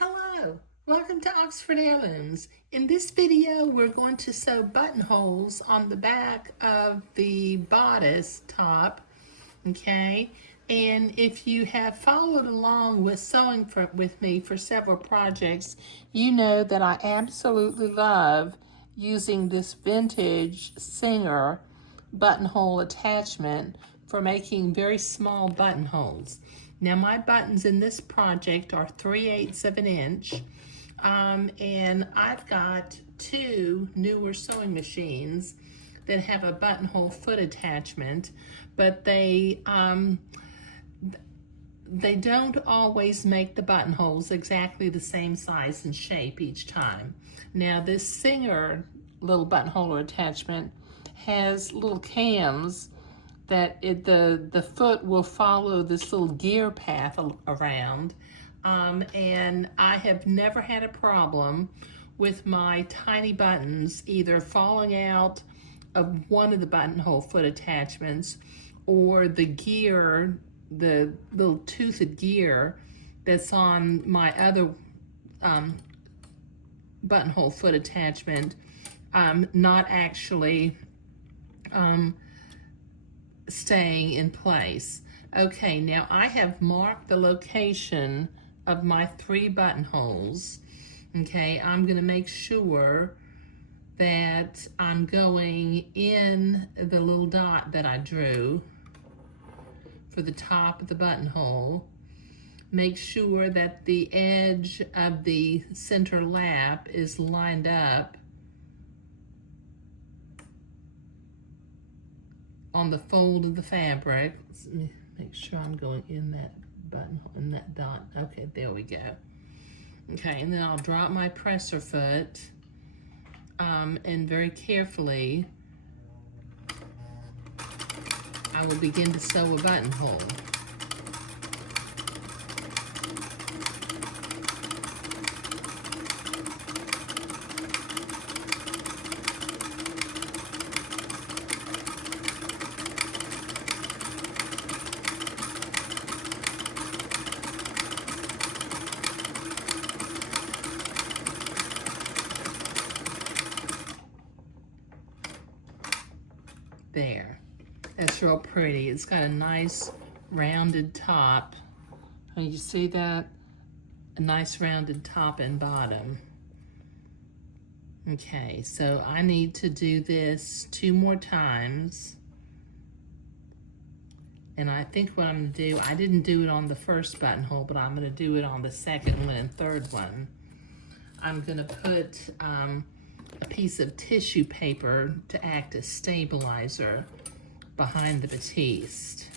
Hello, welcome to Oxford Heirlooms. In this video, we're going to sew buttonholes on the back of the bodice top, okay? And if you have followed along with sewing with me for several projects, you know that I absolutely love using this vintage Singer buttonhole attachment for making very small buttonholes. Now my buttons in this project are 3/8 of an inch, and I've got two newer sewing machines that have a buttonhole foot attachment, but they don't always make the buttonholes exactly the same size and shape each time. Now this Singer little buttonhole attachment has little cams that the foot will follow this little gear path around, and I have never had a problem with my tiny buttons either falling out of one of the buttonhole foot attachments or the gear, the little toothed gear that's on my other buttonhole foot attachment, not actually staying in place. Okay, now I have marked the location of my 3 buttonholes. Okay, I'm gonna make sure that I'm going in the little dot that I drew for the top of the buttonhole. Make sure that the edge of the center lap is lined up on the fold of the fabric. Let me make sure I'm going in that buttonhole, in that dot. Okay, there we go. Okay, and then I'll drop my presser foot, and very carefully I will begin to sew a buttonhole. There, that's real pretty. It's got a nice rounded top. You see that? A nice rounded top and bottom. Okay, so I need to do this 2 more times. And I think what I'm gonna do, I didn't do it on the first buttonhole, but I'm gonna do it on the second one and third one. I'm gonna put a piece of tissue paper to act as stabilizer behind the batiste.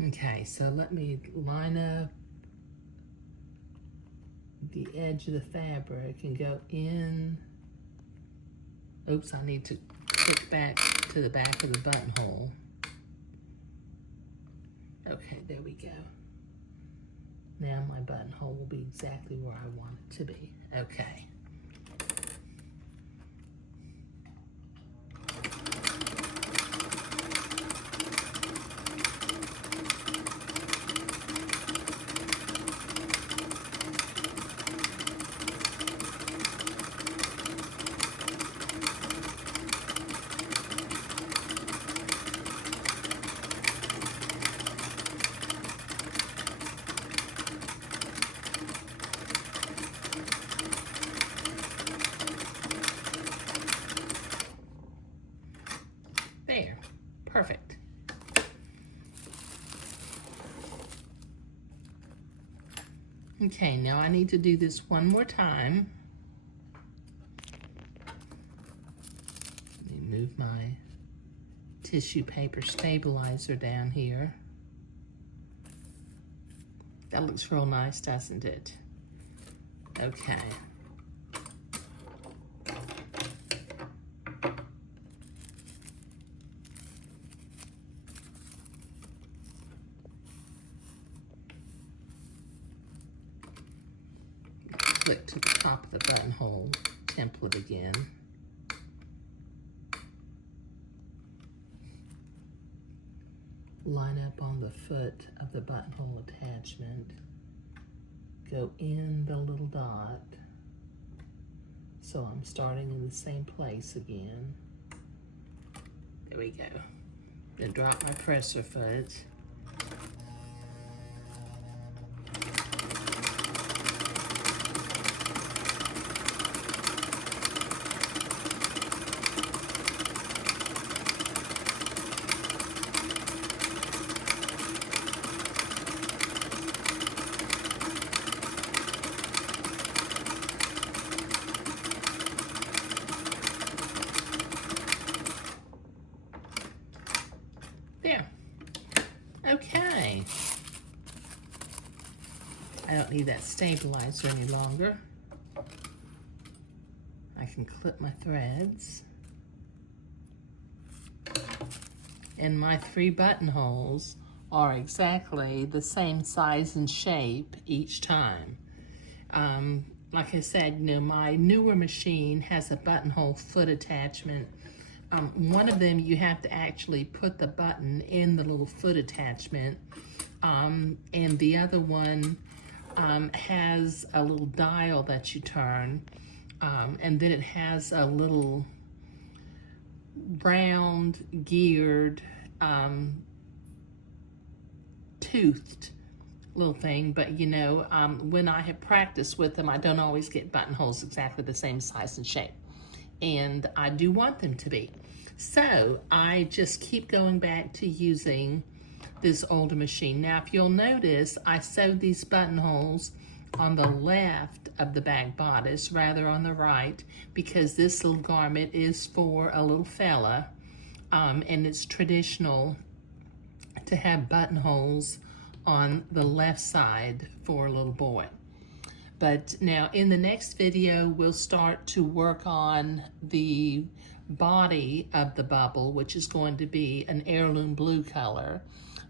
Okay, so let me line up the edge of the fabric and go in. Oops, I need to click back to the back of the buttonhole. Okay, there we go. Now my buttonhole will be exactly where I want it to be. Okay. There, perfect. Okay, now I need to do this one more time. Let me move my tissue paper stabilizer down here. That looks real nice, doesn't it? Okay. Click to the top of the buttonhole template again. line up on the foot of the buttonhole attachment, go in the little dot. So I'm starting in the same place again. There we go. Then drop my presser foot. There. Okay. I don't need that stabilizer any longer. I can clip my threads. And my 3 buttonholes are exactly the same size and shape each time. Like I said, you know, my newer machine has a buttonhole foot attachment. One of them, you have to actually put the button in the little foot attachment, and the other one has a little dial that you turn, and then it has a little round, geared, toothed little thing. But you know, when I have practiced with them, I don't always get buttonholes exactly the same size and shape, and I do want them to be. So I just keep going back to using this older machine. Now, if you'll notice, I sewed these buttonholes on the left of the back bodice rather on the right, because this little garment is for a little fella, and it's traditional to have buttonholes on the left side for a little boy. But now in the next video, we'll start to work on the body of the bubble, which is going to be an heirloom blue color.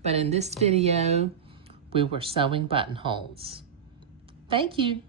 But in this video, we were sewing buttonholes. Thank you.